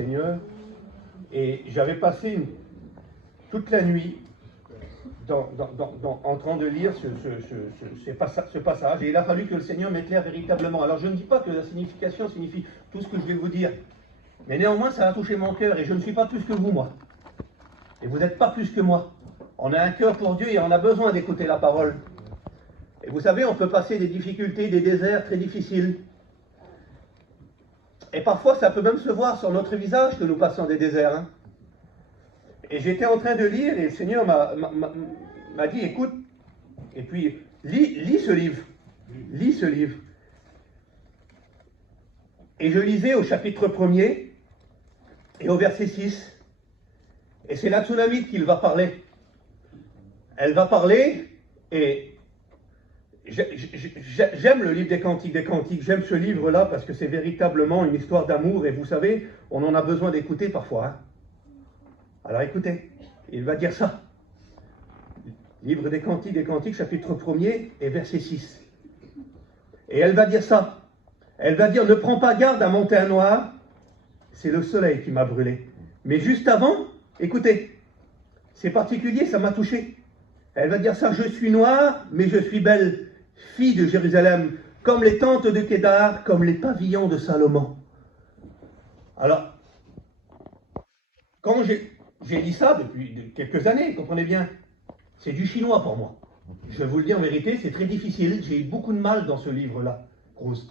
Seigneur. Et j'avais passé toute la nuit en train de lire ce passage. Et il a fallu que le Seigneur m'éclaire véritablement. Alors je ne dis pas que la signification signifie tout ce que je vais vous dire. Mais néanmoins, ça a touché mon cœur. Et je ne suis pas plus que vous, moi. Et vous n'êtes pas plus que moi. On a un cœur pour Dieu et on a besoin d'écouter la parole. Et vous savez, on peut passer des difficultés, des déserts très difficiles. Et parfois, ça peut même se voir sur notre visage que nous passons des déserts. Hein. Et j'étais en train de lire et le Seigneur m'a dit, écoute, et puis lis ce livre. Lis ce livre. Et je lisais au chapitre 1er et au verset 6. Et c'est la Tsunamite qu'il va parler. Elle va parler et j'aime le livre des Cantiques, j'aime ce livre-là parce que c'est véritablement une histoire d'amour et vous savez, on en a besoin d'écouter parfois. Hein. Alors écoutez, il va dire ça. Livre des Cantiques, chapitre 1er et verset 6. Et elle va dire ça. Elle va dire, ne prends pas garde à mon teint noir, c'est le soleil qui m'a brûlé. Mais juste avant, écoutez, c'est particulier, ça m'a touché. Elle va dire ça, je suis noire, mais je suis belle, fille de Jérusalem, comme les tentes de Kédar, comme les pavillons de Salomon. Alors, quand j'ai dit ça depuis quelques années, comprenez bien, c'est du chinois pour moi. Je vais vous le dire en vérité, c'est très difficile, j'ai eu beaucoup de mal dans ce livre-là, Proust.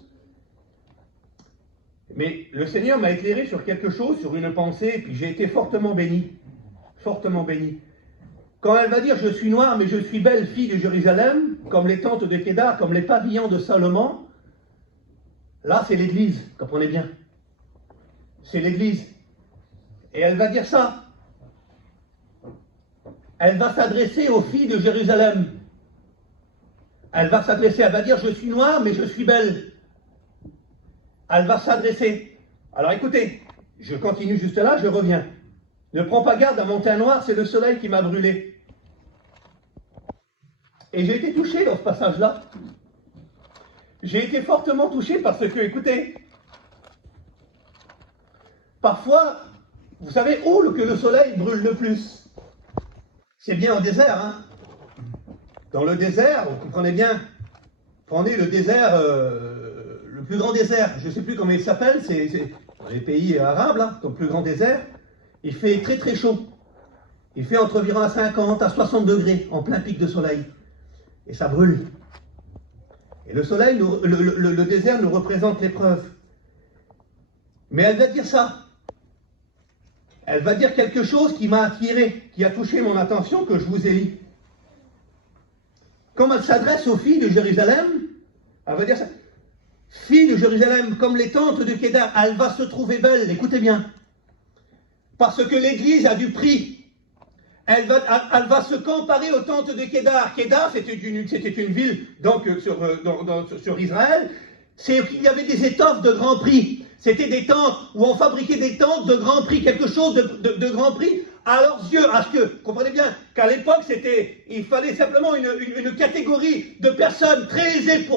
Mais le Seigneur m'a éclairé sur quelque chose, sur une pensée, et puis j'ai été fortement béni. Fortement béni. Quand elle va dire « Je suis noire, mais je suis belle, fille de Jérusalem, comme les tentes de Kédar, comme les pavillons de Salomon », là c'est l'Église, comprenez bien. C'est l'Église. Et elle va dire ça. Elle va s'adresser aux filles de Jérusalem. Elle va dire « Je suis noire, mais je suis belle ». Elle va s'adresser. Alors écoutez, je continue juste là, je reviens. Ne prends pas garde à mon teint noir, c'est le soleil qui m'a brûlé. Et j'ai été touché dans ce passage-là. J'ai été fortement touché parce que, écoutez, parfois, vous savez où que le soleil brûle le plus? C'est bien au désert, hein. Dans le désert, vous comprenez bien, prenez le désert, le plus grand désert, je ne sais plus comment il s'appelle, c'est dans les pays arabes, là, le plus grand désert. Il fait très très chaud. Il fait entre environ à 50 à 60 degrés en plein pic de soleil. Et ça brûle. Et le soleil, le désert nous représente l'épreuve. Mais elle va dire ça. Elle va dire quelque chose qui m'a attiré, qui a touché mon attention, que je vous ai lu. Comme elle s'adresse aux filles de Jérusalem, elle va dire ça. Filles de Jérusalem, comme les tentes de Kédar, elle va se trouver belle, écoutez bien. Parce que l'Église a du prix. Elle va se comparer aux tentes de Kédar. Kédar, c'était une ville donc, sur Israël. Il y avait des étoffes de grand prix. C'était des tentes où on fabriquait des tentes de grand prix, quelque chose de grand prix à leurs yeux. Comprenez bien qu'à l'époque, il fallait simplement une catégorie de personnes très aisées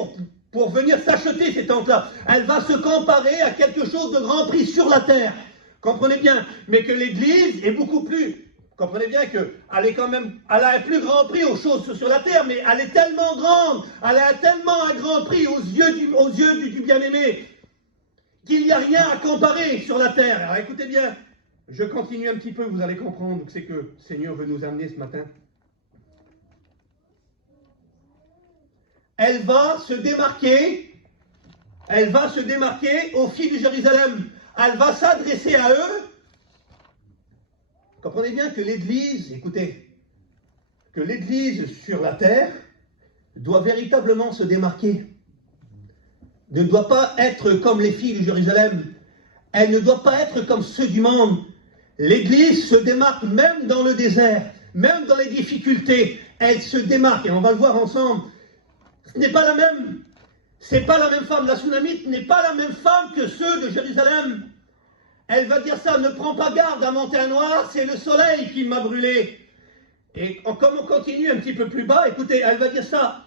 pour venir s'acheter ces tentes-là. Elle va se comparer à quelque chose de grand prix sur la terre. Comprenez bien, mais que l'Église est beaucoup plus. Comprenez bien qu'elle a un plus grand prix aux choses sur la terre, mais elle est tellement grande, elle a tellement un grand prix aux yeux du bien-aimé, qu'il n'y a rien à comparer sur la terre. Alors écoutez bien, je continue un petit peu, vous allez comprendre ce que le Seigneur veut nous amener ce matin. Elle va se démarquer aux filles de Jérusalem. Elle va s'adresser à eux. Comprenez bien que l'Église, écoutez, que l'Église sur la terre doit véritablement se démarquer. Ne doit pas être comme les filles de Jérusalem. Elle ne doit pas être comme ceux du monde. L'Église se démarque même dans le désert, même dans les difficultés. Elle se démarque, et on va le voir ensemble. Ce n'est pas la même. C'est pas la même femme. La Tsunamite n'est pas la même femme que ceux de Jérusalem. Elle va dire ça, ne prends pas garde à mon teint noir, c'est le soleil qui m'a brûlé. Et comme on continue un petit peu plus bas, écoutez, elle va dire ça.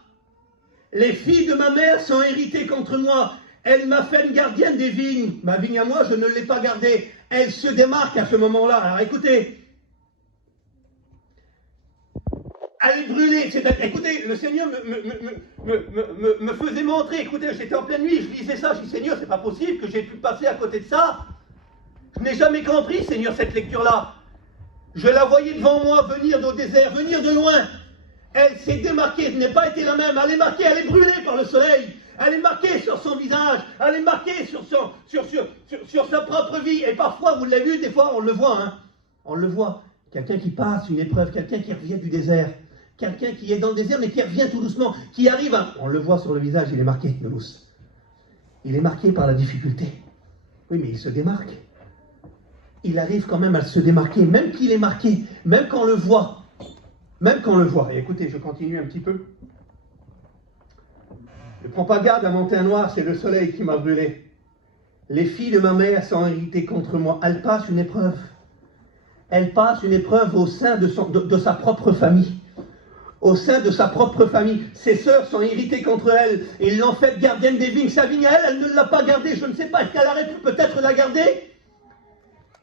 Les filles de ma mère sont héritées contre moi. Elle m'a fait une gardienne des vignes. Ma vigne à moi, je ne l'ai pas gardée. Elle se démarque à ce moment-là. Alors écoutez, elle est brûlée. Écoutez, le Seigneur me faisait montrer. Écoutez, j'étais en pleine nuit, je lisais ça. Je dis, Seigneur, c'est pas possible que j'ai pu passer à côté de ça. Je n'ai jamais compris, Seigneur, cette lecture-là. Je la voyais devant moi venir au désert, venir de loin. Elle s'est démarquée, elle n'a pas été la même. Elle est marquée, elle est brûlée par le soleil. Elle est marquée sur son visage. Elle est marquée sur sa propre vie. Et parfois, vous l'avez vu, des fois, on le voit. Hein. On le voit. Quelqu'un qui passe une épreuve, quelqu'un qui revient du désert. Quelqu'un qui est dans le désert, mais qui revient tout doucement. Qui arrive à... On le voit sur le visage, il est marqué, de mousse. Il est marqué par la difficulté. Oui, mais il se démarque. Il arrive quand même à se démarquer, même qu'il est marqué, même quand on le voit. Même quand on le voit. Et écoutez, je continue un petit peu. Ne prends pas garde à mon teint noir, c'est le soleil qui m'a brûlé. Les filles de ma mère sont irritées contre moi. Elle passe une épreuve. Elle passe une épreuve au sein de sa propre famille. Au sein de sa propre famille. Ses sœurs sont irritées contre elle. Et ils l'ont faite gardienne des vignes. Sa vigne à elle, elle ne l'a pas gardée. Je ne sais pas, est-ce qu'elle aurait pu peut-être la garder?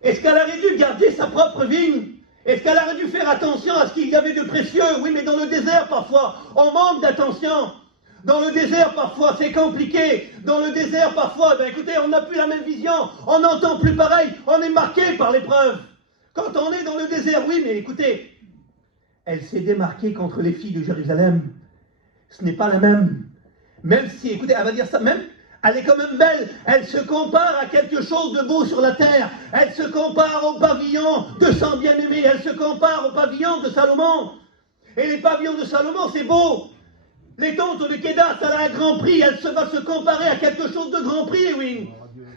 Est-ce qu'elle aurait dû garder sa propre vigne? Est-ce qu'elle aurait dû faire attention à ce qu'il y avait de précieux? Oui, mais dans le désert, parfois, on manque d'attention. Dans le désert, parfois, c'est compliqué. Dans le désert, parfois, ben écoutez, on n'a plus la même vision. On n'entend plus pareil. On est marqué par l'épreuve. Quand on est dans le désert, oui, mais écoutez, elle s'est démarquée contre les filles de Jérusalem. Ce n'est pas la même. Même si, écoutez, elle va dire ça, même... Elle est quand même belle, elle se compare à quelque chose de beau sur la terre, elle se compare au pavillon de son bien-aimé, elle se compare au pavillon de Salomon. Et les pavillons de Salomon, c'est beau. Les tentes de Kédas, elle a un grand prix, elle va se comparer à quelque chose de grand prix, oui.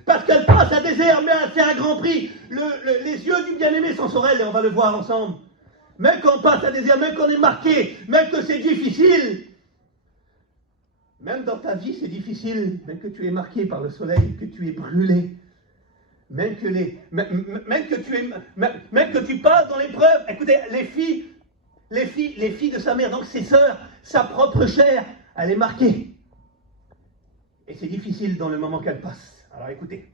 Parce qu'elle passe à désert, mais c'est un grand prix. Les yeux du bien-aimé sont sur elle, et on va le voir ensemble. Même quand on passe à désert, même qu'on est marqué, même que c'est difficile, même dans ta vie, c'est difficile, même que tu es marqué par le soleil, que tu es brûlé, même que tu passes dans l'épreuve. Écoutez, les filles de sa mère, donc ses sœurs, sa propre chair, elle est marquée. Et c'est difficile dans le moment qu'elle passe. Alors écoutez,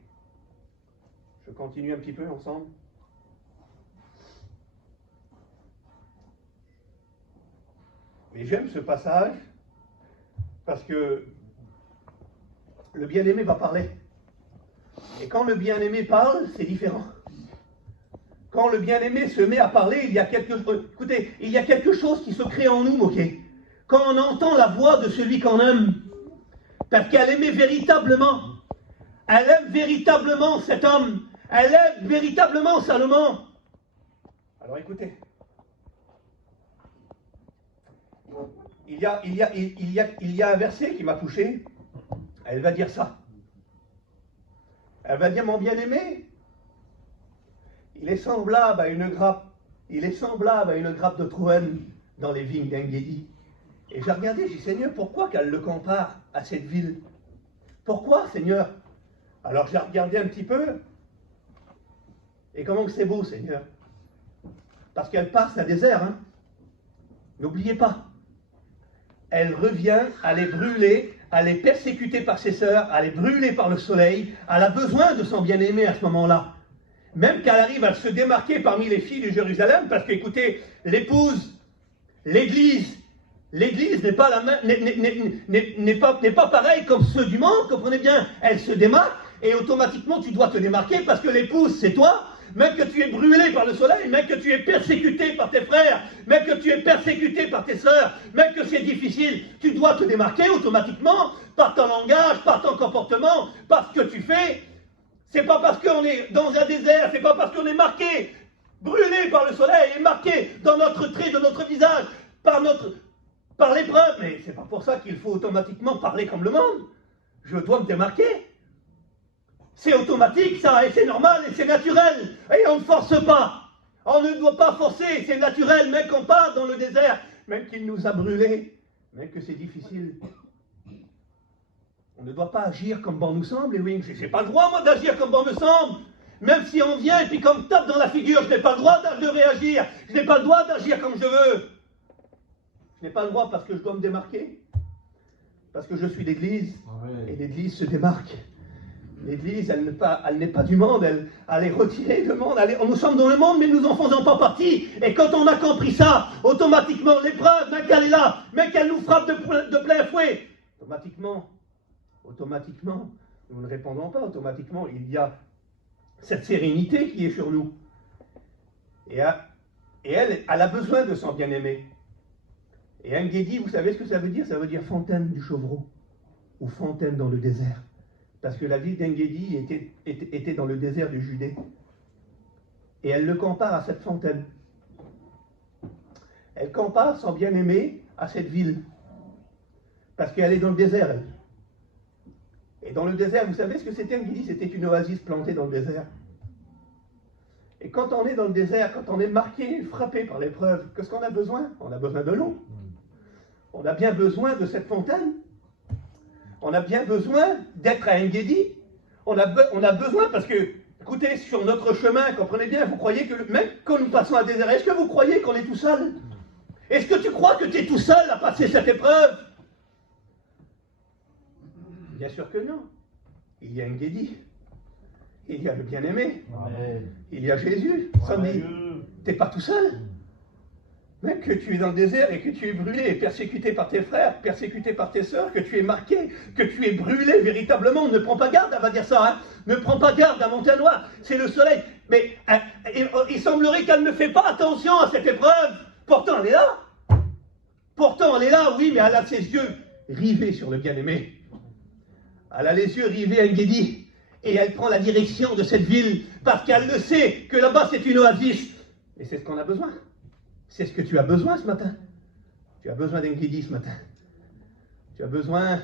je continue un petit peu ensemble. Mais j'aime ce passage. Parce que le bien-aimé va parler. Et quand le bien-aimé parle, c'est différent. Quand le bien-aimé se met à parler, il y a quelque chose qui se crée en nous, ok? Quand on entend la voix de celui qu'on aime, parce qu'elle aimait véritablement, elle aime véritablement cet homme, elle aime véritablement Salomon. Alors écoutez. Il y a un verset qui m'a touché. Elle va dire ça. Elle va dire, mon bien-aimé, il est semblable à une grappe. Il est semblable à une grappe de Troène dans les vignes d'Engedi. Et j'ai regardé, j'ai dit, Seigneur, pourquoi qu'elle le compare à cette ville? Pourquoi, Seigneur? Alors j'ai regardé un petit peu. Et comment que c'est beau, Seigneur? Parce qu'elle passe un désert, hein. N'oubliez pas. Elle revient, elle est brûlée, elle est persécutée par ses sœurs, elle est brûlée par le soleil, elle a besoin de son bien-aimé à ce moment-là. Même qu'elle arrive à se démarquer parmi les filles de Jérusalem, parce qu'écoutez, l'épouse, l'Église n'est pas pareille comme ceux du monde, comprenez bien. Elle se démarque, et automatiquement tu dois te démarquer, parce que l'épouse c'est toi. Même que tu es brûlé par le soleil, même que tu es persécuté par tes frères, même que tu es persécuté par tes sœurs, même que c'est difficile, tu dois te démarquer automatiquement par ton langage, par ton comportement, par ce que tu fais. C'est pas parce qu'on est dans un désert, c'est pas parce qu'on est marqué, brûlé par le soleil, et marqué dans notre trait, de notre visage, par l'épreuve. Mais c'est pas pour ça qu'il faut automatiquement parler comme le monde. Je dois me démarquer. C'est automatique ça, et c'est normal, et c'est naturel. Et on ne force pas. On ne doit pas forcer, c'est naturel, même qu'on part dans le désert, même qu'il nous a brûlés, même que c'est difficile. On ne doit pas agir comme bon nous semble, et oui, j'ai pas le droit moi d'agir comme bon me semble. Même si on vient et puis qu'on me tape dans la figure, je n'ai pas le droit de réagir, je n'ai pas le droit d'agir comme je veux. Je n'ai pas le droit parce que je dois me démarquer. Parce que je suis l'Église, Amen. et l'Église se démarque. L'Église, elle n'est pas du monde, elle est retirée du monde. Nous sommes dans le monde, mais nous en faisons pas partie. Et quand on a compris ça, automatiquement, l'épreuve, même qu'elle est là, même qu'elle nous frappe de plein fouet, automatiquement, nous ne répondons pas. Automatiquement, il y a cette sérénité qui est sur nous. Et elle a besoin de son bien-aimé. Et Engedi, vous savez ce que ça veut dire? Ça veut dire fontaine du Chevreau, ou fontaine dans le désert. Parce que la ville d'Engedi était dans le désert de Judée. Et elle le compare à cette fontaine. Elle compare son bien-aimé à cette ville. Parce qu'elle est dans le désert, elle. Et dans le désert, vous savez ce que c'était Engedi? C'était une oasis plantée dans le désert. Et quand on est dans le désert, quand on est marqué, frappé par l'épreuve, qu'est-ce qu'on a besoin? On a besoin de l'eau. On a bien besoin de cette fontaine. On a bien besoin d'être à Engedi. On a besoin parce que, écoutez, sur notre chemin, comprenez bien, vous croyez que même quand nous passons un désert, est-ce que vous croyez qu'on est tout seul? Est-ce que tu crois que tu es tout seul à passer cette épreuve? Bien sûr que non. Il y a Engedi. Il y a le bien-aimé. Amen. Il y a Jésus. Ça me dit, tu n'es pas tout seul. Même que tu es dans le désert et que tu es brûlé, persécuté par tes frères, persécuté par tes sœurs, que tu es marqué, que tu es brûlé véritablement. Ne prends pas garde, elle va dire ça. Hein. Ne prends pas garde, la montagne noire, c'est le soleil. Mais il semblerait qu'elle ne fait pas attention à cette épreuve. Pourtant, elle est là. Pourtant, elle est là, oui, mais elle a ses yeux rivés sur le bien-aimé. Elle a les yeux rivés à Engedi. Et elle prend la direction de cette ville parce qu'elle le sait que là-bas c'est une oasis. Et c'est ce qu'on a besoin. C'est ce que tu as besoin ce matin. Tu as besoin d'Engedi ce matin. Tu as besoin